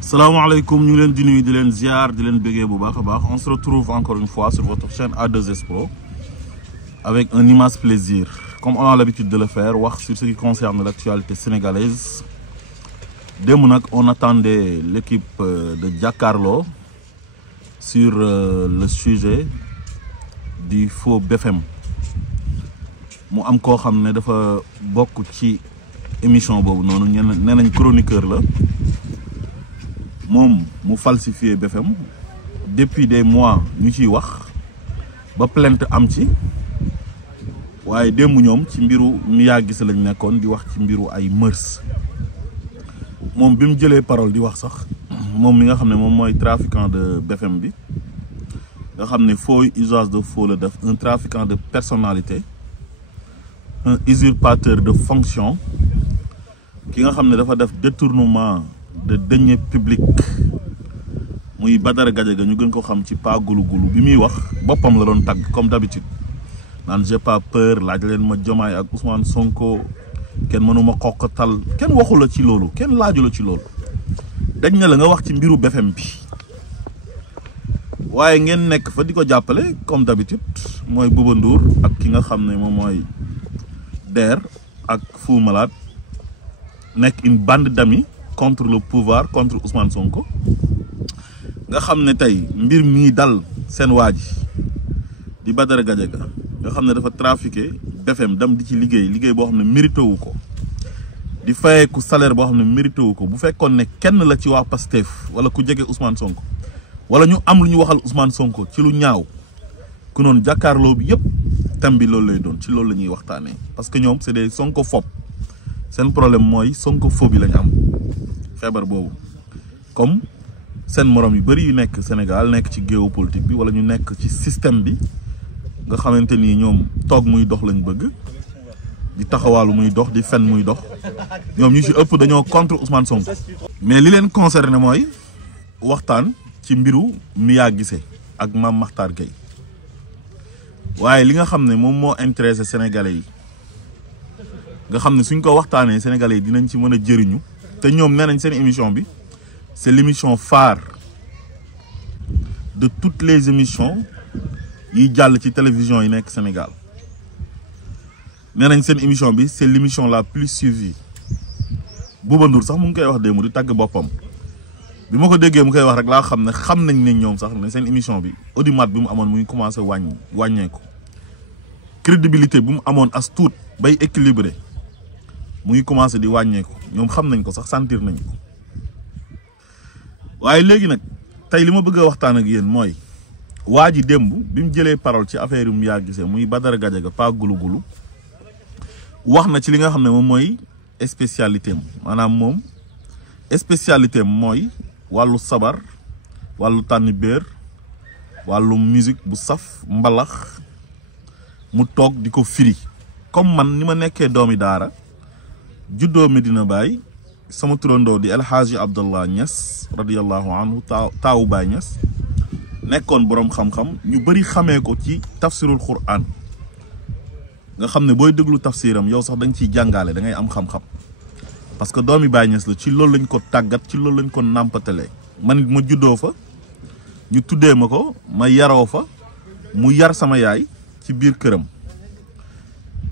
Salam alaikum, nous sommes venus de l'Enziar, de l'Enbegé-Bouba. On se retrouve encore une fois sur votre chaîne A2Expo avec un immense plaisir. Comme on a l'habitude de le faire, voir sur ce qui concerne l'actualité sénégalaise. Demain, on attendait l'équipe de Giancarlo sur le sujet du faux BFM. Mu am ko xamné dafa bokk ci émission bobu nonu nenañ chroniqueur la mom mu falsifier BFM depuis des mois ñu ci wax ba plainte am ci waye dembu ñom ci mbiru Mia Guissé lañ nekkon di wax ci mbiru ay mœurs mom bimu jëlé parole di wax sax mom mi nga xamné mom moy trafiquant de BFM bi nga xamné faux usage de faux la def un trafiquant de personnalité, un usurpateur de fonction qui nga xamné dafa def détournement de deniers publics muy Badara Gadiaga ñu gën ko xam ci Pa Gulu Gulu bi muy wax bopam la doon tag comme d'habitude nan j'ai pas peur laaj leen ma Diomaye ak Ousmane Sonko ken mënuma xoqatal ken waxu la ci lolu ken laaju la ci lolu dañ na la nga wax ci mbiru BFM bi waye ngeen nek fa diko jappalé comme d'habitude moy Bouba Ndour ak ki nga xamné mom moy Der ak Fou Malade nek une bande d'amis contre le pouvoir, contre Ousmane Sonko nga xamné tay mbir mi dal sen waji di Badara Gadiaga nga xamné dafa trafiquer BFM dam di ci liggéey bo xamné mérité wu ko di fayeku salaire bo xamné mérité wu ko bu fekkone kenn la ci wa Pastef wala ku jégué Ousmane Sonko wala ñu am lu ñu waxal Ousmane Sonko ci lu ñaaw ku non Giancarlo bi yépp tam bi loolu lay doon ci loolu lañuy waxtané parce que ñom c'est des sonkophobes sen problème moy sonkophobie lañ am feebar bobu comme sen morom yu bari yu nek Sénégal nek ci géopolitique bi wala ñu nek ci système bi nga xamanteni ñom tok muy dox lañ bëgg di taxawalu muy dox di fen muy dox ñom ñu ci ëpp dañoo contre Ousmane Sonko mais li leen concerné moy waxtaan ci mbiru Mia Guissé ak Mame Makhtar Gueye waye li nga xamné mom mo intéressé sénégalais yi nga xamné suñ ko waxtané sénégalais yi dinañ ci mëna jëriñu té ñom nénañ seen émission bi c'est l'émission phare de toutes les émissions yi jall ci télévision yi nek Sénégal nénañ seen émission bi c'est l'émission la plus suivie Bouba Ndour sax mu ngi koy wax démb di tag bopam bi mako déggé mu koy wax rek la xamné xam nañ né ñom sax né seen émission bi audimat bi mu amone muy commencé wañé ko crédibilité bu mu amone as tout bay équilibré muy commencé di wañé ko ñom xam nañ ko sax sentir nañ ko waye légui nak tay lima bëgg waxtaan ak yeen moy waji dembu bimu jëlé parole ci affaire Mia Guissé muy Badara Gadiaga Pa Gulu Gulu wax na ci li nga xamné mom moy spécialité manam mom spécialité moy walu sabar walu tanibeur walu musique bu saf mbalax mu tok diko firi comme man nima nekké doomi daara juddo Medina Baye sama turondo di El Hadji Abdallah Niass radiyallahu anhu taawu Baye Niass nekkon borom xam-xam ñu bari xamé ko ci tafsirul Quran nga xamné boy déglu tafsiram yow sax dañ ci jàngalé da ngay am xam-xam parce que doomi Baye Niass la ci loolu lañ ko tàggat ci loolu lañ ko nampatelé man ma juddoo fa ñu tuddé mako ma yaroo fa mu yar sama yaay ci biir kërëm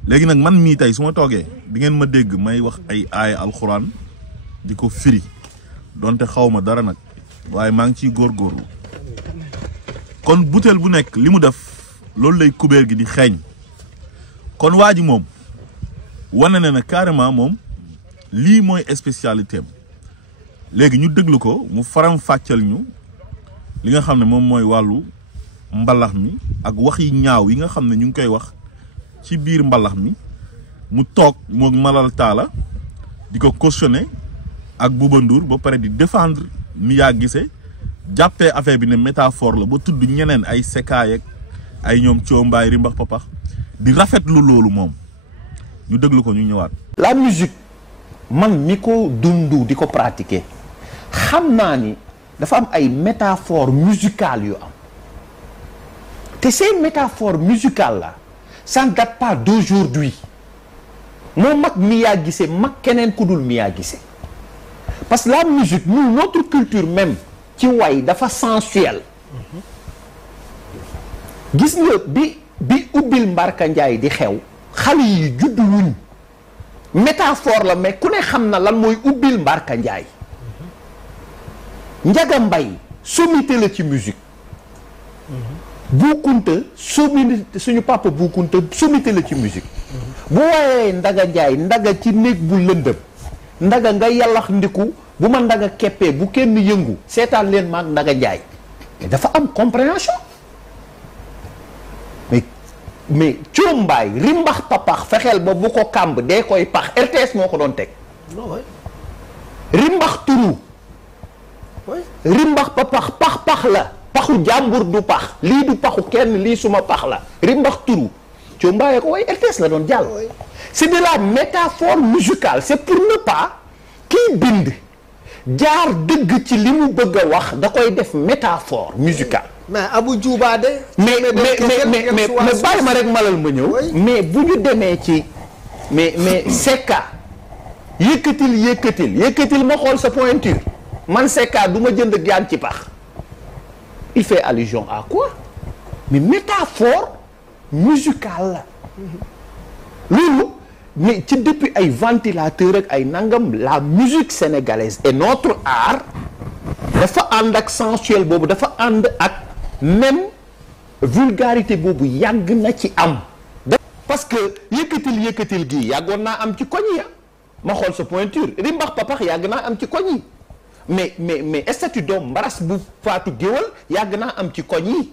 légui nak man mi tay suma togué di ngeen ma dégg may wax ay aaya alcorane diko firi donte xawma dara nak waye ma ngi ci gorlu kon boutel bu nek limu def loolu lay kubéer gi di xéñ kon waji mom wane na carrément mom li moy spécialité légui ñu déglu ko mu faram fàccal ñu li nga xamné mom moy walu mbalax mi ak wax yi ñaaw yi nga xamné ñu ngi koy wax ci biir mbalax mi mu tok mo Malal Talla diko cautionner ak Bouba Ndour ba paré di défendre Mia Guissé jappé affaire bi né métaphore la ba tuddu ñeneen ay sekaay ak ay ñom ciombaay rimbax papax di rafetlu lolu mom ñu déglu ko ñu ñëwaat. La musique man mi ko dundu diko pratiquer xamna ni dafa am ay métaphores musicales yu am té ces métaphores musicales là ça ne date pas d'aujourd'hui. Mon mag Mia Guissé mag keneen ku dul Mia Guissé parce que la musique nous notre culture même ci way dafa sensuelle gis nga bi ubbil Mbarka Ndiaye di xew xale yi judd wuñ métaphore la mais ku ne xam na lan mooy ubbil Mbarka Ndiaye Njaga Mbay sommité la ci musique Boukounta sommité suñu papa Boukounta sommité la ci musique bu woowee Ndaga Ndiaye Ndaga ci néeg bu lëndëm Ndaga nga yàllax ndiku bu ma Ndaga keppee bu kenn yëngu seetaan leen maag Ndaga Ndiaye dafa am compréhension mais coombaay rimbax papax fexeel ba bu ko kàmb dee koy pax RTS moo ko doon teg rimbax turu rimbax papax pax la paxu jàmbur du pax lii du paxu kenn lii suma pax la rimbax turu coombaay ko way RTS la doon jàll c'est de la métaphore musicale c'est pour ne pas kiy bind jaar dëgg ci li mu bëgg a wax da koy def métaphore musicale mais Abou Djouba de. mais bàyyi ma rek malal ma ñëw. mais bu ñu demee ci mais Secka yëkkatil ma xool sa pointure man Secka du ma jënd gaan ci pax il fait allusion à quoi mais métaphore musicale la loolu mais ci depuis ay ventilateur ak ay nangam la musique sénégalaise et notre art dafa ànd ak sensuel boobu dafa ànd ak même vulgarité boobu yàgg na ci am parce que yëkkatil gi yàggoon naa am ci koñ ya ma xool sa pointure rimbax papax yàgg naa am ci koñ yi mais statut doom mbaras bu faatu géwal yàgg naa am ci koñ yi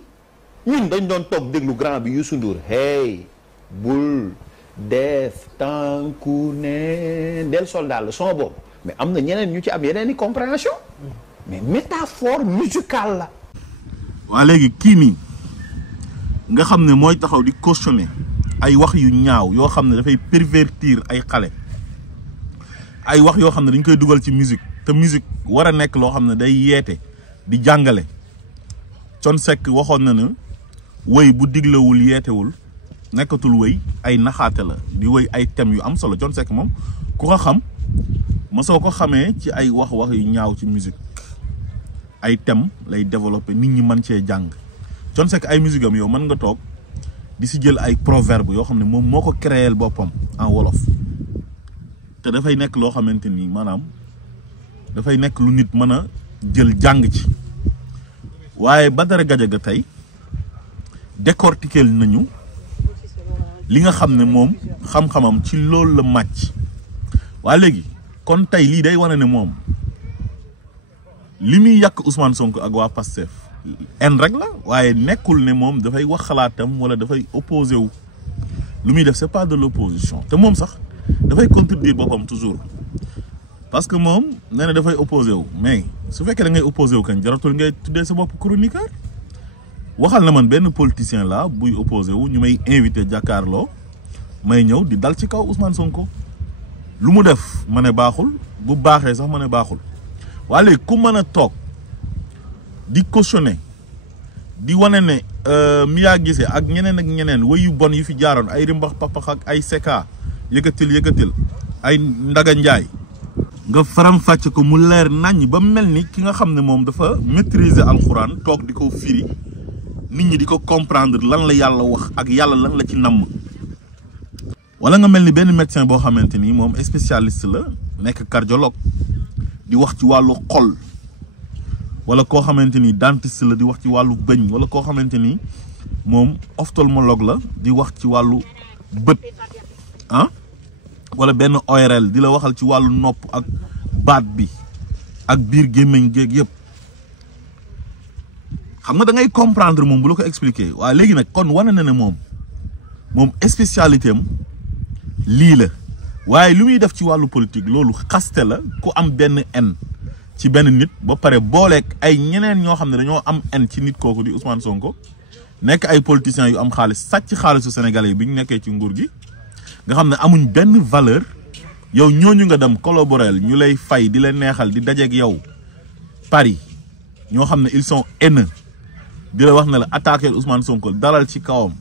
ñun dañ doon toog déglu grand bi Youssou Ndour hey bul def tànku ne del soldat la son boobu mais am na ñeneen ñu ci am yeneen i compréhension mais métaphore musicale la waa léegi kii nii nga xam ne mooy taxaw di cautionner ay wax yu ñaaw yoo xam ne dafay pervertir ay xale ay wax yoo xam ne dañ koy dugal ci musique te musique war a nekk loo xam ne day yeete di jàngale Thione Seck waxoon na ne wëy bu diglewul yeetewul nekkatul wëy ay naxaate la di wëy ay thèmes yu am solo Thione Seck moom ku ko xam ma soo ko xamee ci ay wax yu ñaaw ci musique ay thèmes lay développer nit ñi mën cee jàng Thione Seck ay musique am yow mën nga toog di si jël ay proverbe yoo xam ne moom moo ko créer boppam en wolof te dafay nekk loo xamante ni maanaam dafay nekk lu nit mën a jël jàng ci waaye Badara Gadiaga tey décortiquer nañu li nga xam ne moom xam-xamam ci loolu la màcc waa léegi kon tey lii day wane ne moom li muy yàq Ousmane Sonko ak waa Pastef en rek la waaye nekkul ne moom dafay wax xalaatam wala dafay opposé wu lu muy def c'est pas de l'opposition te moom sax dafay contredire boppam toujours parce que moom nee na dafay opposé wu mais su fekkee da ngay opposé wu kañ jaratul ngay tuddee sa bopp chroniqueur waxal na man benn politicien la buy opposé wu ñu may invité jàkkaarloo may ñëw di dal ci kaw Ousmane Sonko lu mu def ma ne baaxul bu baaxee sax ma ne baaxul waa léegi ku mën a toog di cautionner di wane ne Mia Guissé ak ñeneen way yu bon yu fi jaaroon ay rimbax papax ak ay Secka yëkkatil ay Ndaga Ndiaye nga faram fàcc ko mu leer naññ ba mel ni ki nga xam ne moom dafa maîtriser alxuraan toog di ko firi nit ñi di ko comprendre lan la yàlla wax ak yàlla lan la ci namm wala nga mel ni benn médecin boo xamante ni moom spécialiste la nekk cardiologue di wax ci wàllu xol wala koo xamante ni dentiste la di wax ci wàllu bëñ wala koo xamante ni moom ophtalmologue la di wax ci wàllu bët ah wala benn ORL di la waxal ci wàllu nopp ak baat bi ak biir gémmiñ géeg yëpp xam nga da ngay comprendre moom bu la ko expliquer waaye léegi nag kon wane na ne moom spécialité am lii la waaye lu muy def ci wàllu politique loolu xaste la ku am benn en ci benn nit ba pare booleeg ay ñeneen ñoo xam ne dañoo am en ci nit kooku di Ousmane Sonko nekk ay politiciens yu am xaalis sàcc xaalisu sénégalais yi bi ñu nekkee ci nguur gi nga xam ne amuñ benn valeur yow ñooñu nga dem collaborer ñu lay fay di la neexal di dajeeg yow Paris ñoo xam ne ils sont haineux di la wax ne la attaquer Ousmane Sonko dalal ci kawam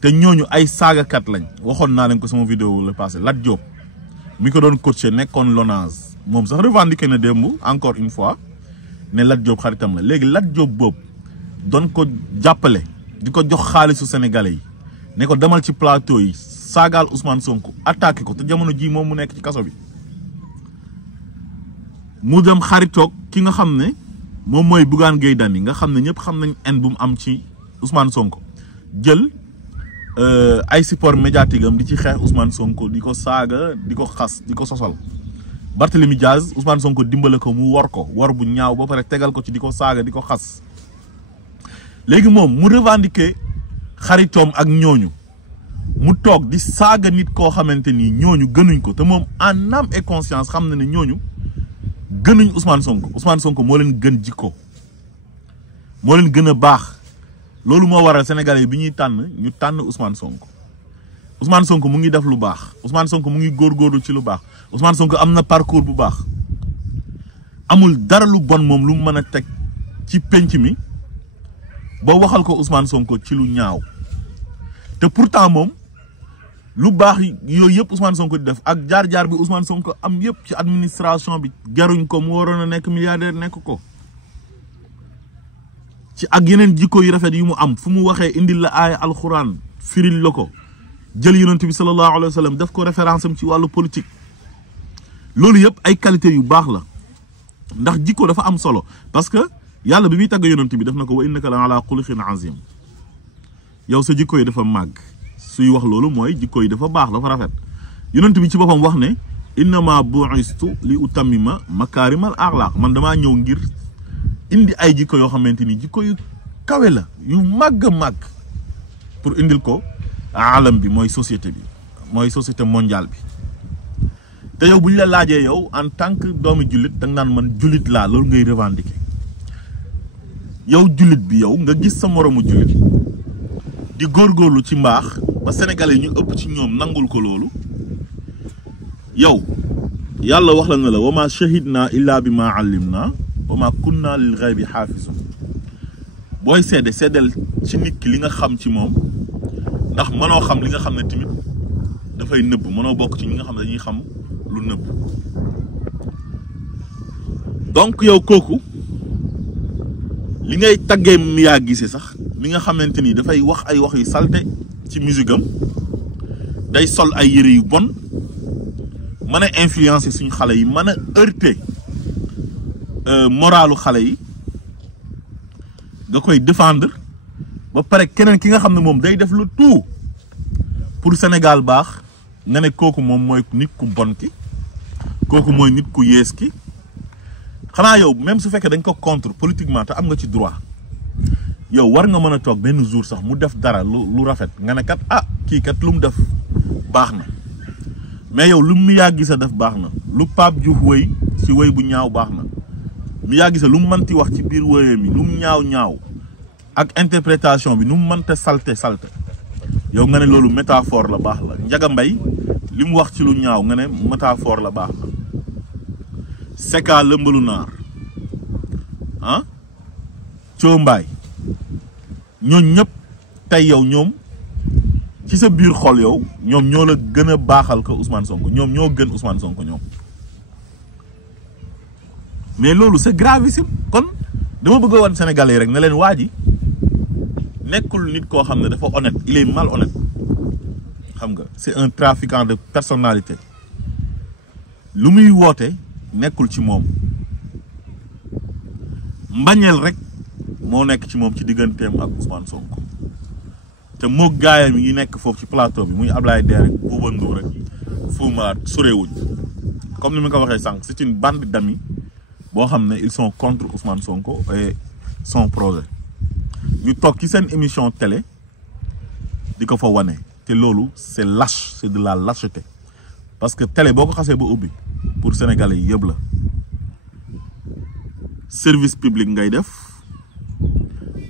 te ñooñu ay saagakat lañ waxoon naa leen ko sama vidéo la passé Lat Diop mi ko doon coaché nekkoon Lonase moom sax revendiqué na démb encore une fois ne Lat Diop xaritam la léegi Lat Diop boobu doon ko jàppale di ko jox xaalisu sénégalais yi ne ko demal ci plateau yi saagaal Ousmane Sonko attaqué ko te jamono ji moom mu nekk ci kaso bi mu dem xaritoog ki nga xam ne moom mooy Bougane Gueye Dany nga xam ne ñëpp xam nañ en bu mu am ci Ousmane Sonko jël ay support médiatique am di ci xeex Ousmane Sonko di ko saaga di ko xas di ko sosal Barthélemy Diaz Ousmane Sonko dimbale ko mu war bu ñaaw ba pare tegal ko ci di ko saaga di ko xas léegi moom mu revendiquer xaritoom ak ñooñu mu toog di saaga nit koo xamante ni ñooñu gënuñ ko te moom en âme et conscience xam na ne ñooñu gënuñ Ousmane Sonko moo leen gën jikko moo leen gën a baax loolu moo waral sénégalais yi bi ñuy tànn ñu tànn Ousmane Sonko mu ngi def lu baax Ousmane Sonko mu ngi góorgóorlu ci lu baax Ousmane Sonko am na parcours bu baax amul dara lu bon moom lu mu mën a teg ci penc mi boo waxal ko Ousmane Sonko ci lu ñaaw te pourtant moom lu baax yooyu yëpp Ousmane Sonko di def ak jaar-jaar bi Ousmane Sonko am yëpp ci administration bi jaruñ ko mu waroon a nekk milliardaire nekk ko ci ak yeneen jikko yu rafet yu mu am fu mu waxee indil la aaya alxuraan firil la ko jël yonent bi sallallahu alayhi wa sallam def ko référence am ci wàllu politique loolu yëpp ay qualité yu baax la ndax jikko dafa am solo parce que yàlla bi muy tagg yonent bi def na ko wa innaka la ala xuluqin azim yow sa jikko yi dafa màgg suy wax loolu mooy jikko yi dafa baax dafa rafet yonent bi ci boppam wax ne innama bu'istu li utammima makaarimal axlaaq man damaa ñëw ngir indi ay jikko yoo xamante ni jikko yu kawe la yu màgg a màgg pour indil ko alam bi mooy société mondiale bi te yow bu ñu la laajee yow en tant que doomu jullit da nga naan man jullit laa loolu ngay revendiquer yow jullit bi yow nga gis sa moromu jullit di góorgóorlu ci mbaax ba sénégalais ñu ëpp ci ñoom nangul ko loolu yow yàlla wax la na la wa ma shahidna illa bi ma allimna wa ma kunna lil ghaybi xaafisun booy seddal ci nit ki li nga xam ci moom ndax mënoo xam li nga xam ne tamit dafay nëbb mënoo bokk ci ñi nga xam ne dañuy xam lu nëbb donc yow kooku li ngay taggee Mia Guissé sax mi nga xamante ni dafay wax ay wax yu salte ci musique am day sol ay yëre yu bon mën a influencer suñu xale yi mën a heurter moralu xale yi nga koy défendre ba pare keneen ki nga xam ne moom day def lu tout pour Sénégal baax nga ne kooku moom mooy nit ku bon ki kooku mooy nit ku yees ki xanaa yow même su fekkee dañ ko contre politiquement te am nga ci droit yow war nga mën a toog benn jour sax mu def dara lu rafet nga ne kat ah kii kat lu mu def baax na mais yow lu Mia Guissé def baax na lu Pape Diouf wëy ci wëy bu ñaaw baax na Mia Guissé lu mu mënti wax ci biir wëyee mi lu mu ñaaw ak interprétation bi nu mu mënta salte yow nga ne loolu métaphore la baax la Ndiaga Mbaye li mu wax ci lu ñaaw nga ne métaphore la baax na Secka lëmbalu naar ah Thio Mbaye ñooñ ñëpp tey yow ñoom ci sa biir xol yow ñoom ñoo la gën a baaxal ko Ousmane Sonko ñoom ñoo gën Ousmane Sonko ñoom mais loolu c'est gravissime kon dama bëgg a wan Sénégalais rek ne leen waa ji nekkul nit koo xam ne dafa honnête il est malhonnête xam nga c'est un trafiquant de personnalité lu muy woote nekkul ci moom mbañeel rek moo nekk ci moom ci digganteem ak Ousmane Sonko te moo gaayam yi nekk foofu ci plateau bi muy Ablaye Der rek Bouba Ndour rek Fou Malade sorewuñ comme ni ma ko waxee sànq c'est une bande d'amis boo xam ne ils sont contre Ousmane Sonko et son projet ñu toog ci seen émission télé di ko fa wane te loolu c'est lâche c'est de la lâcheté parce que télé boo ko xasee ba ubbi pour sénégalais yi yëpp la service public ngay def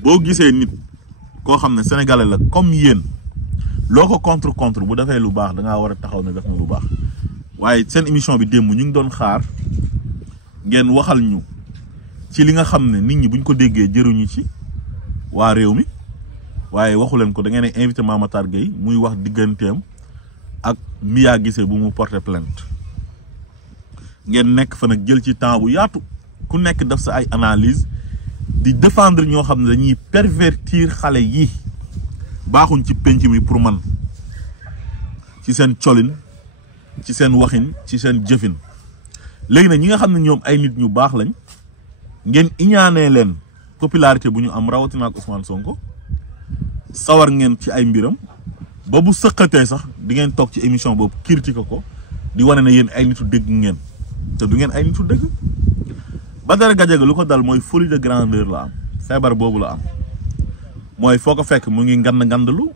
boo gisee nit koo xam ne sénégalais la comme yéen loo ko contre bu defee lu baax da ngaa war a taxaw ne def na lu baax waaye seen émission bi démb ñu ngi doon xaar ngeen waxal ñu ci li nga xam ne nit ñi buñ ko déggee jëruñu ci waa réew mi waaye waxu leen ko da ngeen invité Mame Matar Gueye muy wax digganteem ak Mia Guissé bu mu porter plainte ngeen nekk fa nag jël ci temps bu yaatu ku nekk def sa ay analyse di défendre ñoo xam ne dañuy pervertir xale yi baaxuñ ci penc mi pour man ci seen colin ci seen waxin ci seen jëfin léegi nag ñi nga xam ne ñoom ay nit ñu baax lañ ngeen iñaanee leen popularité bu ñu am rawatina ak Ousmane Sonko sawar ngeen ci ay mbiram ba bu sëqatee sax di ngeen toog ci émission boobu critique ko di wane ne yéen ay nitu dëgg ngeen te du ngeen ay nitu dëgg Badara Gadiaga lu ko dal mooy folie de grandeur la am feebar boobu la am mooy foo ko fekk mu ngi ngandalu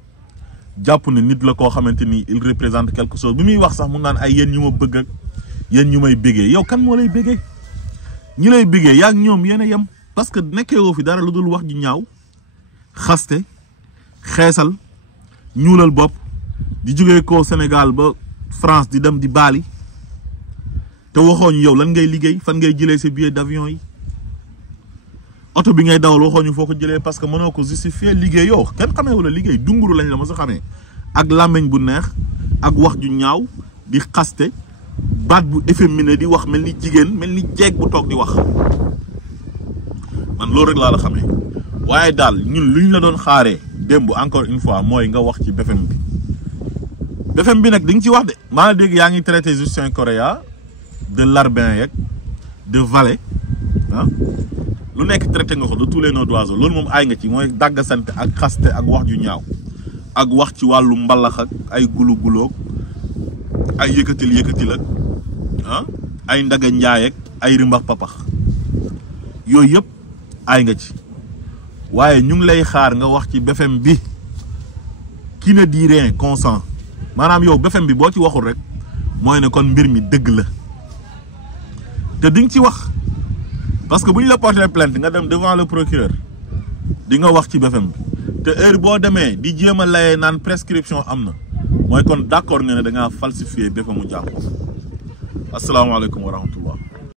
jàpp ne nit la koo xamante ni il représente quelque chose bi muy wax sax mu naan ay yéen ñu ma bëgg ak yéen ñu may bégee yow kan moo lay bégee ñi lay bégee yaa ngi ñoom yéen a yem parce que nekkee woo fi dara lu dul wax ji ñaaw xaste xeesal ñuulal bopp di jógee ko Sénégal ba France di dem di Bali te waxooñu yow lan ngay liggéey fan ngay jëlee sa billet d'avion yi oto bi ngay dawal waxooñu foo ko jëlee parce que mënoo ko justifier liggéey yow kenn xamee wala liggéey dunguru lañ la ma sa xamee ak làmmeñ bu neex ak wax ju ñaaw di xaste baat bu efféminé di wax mel ni jigéen mel ni jeeg bu toog di wax man loolu rek laa la xamee waaye daal ñun luñ la doon xaaree démb encore une fois mooy nga wax ci BFM bi nag di nga ci wax de maa dégg yaa ngi traité Justin Correa de larbin yeeg de valet ah lu nekk traité nga ko de tous les noms d'oiseaux loolu moom aay nga ci mooy dàggasante ak xaste ak wax ju ñaaw ak wax ci wàllu mbalax ak ay gulu-guloog ay yëkkatil ak ah ay ndaga njaay ak ay rimbax papax yooyu yëpp aay nga ci waaye ñu ngi lay xaar nga wax ci BFM bi qui ne dit rien consent maanaam yow BFM bi boo ci waxul rek mooy ne kon mbir mi dëgg la te di nga ci wax parce que bu ñu la porter plainte nga dem devant le procureur di nga wax ci BFM bi te heure boo demee di jéem a layee naan prescription am na mooy kon d'accord nga ne da ngaa falsifier BFM mu jàmm asalaamaaleykum wa rahmatullah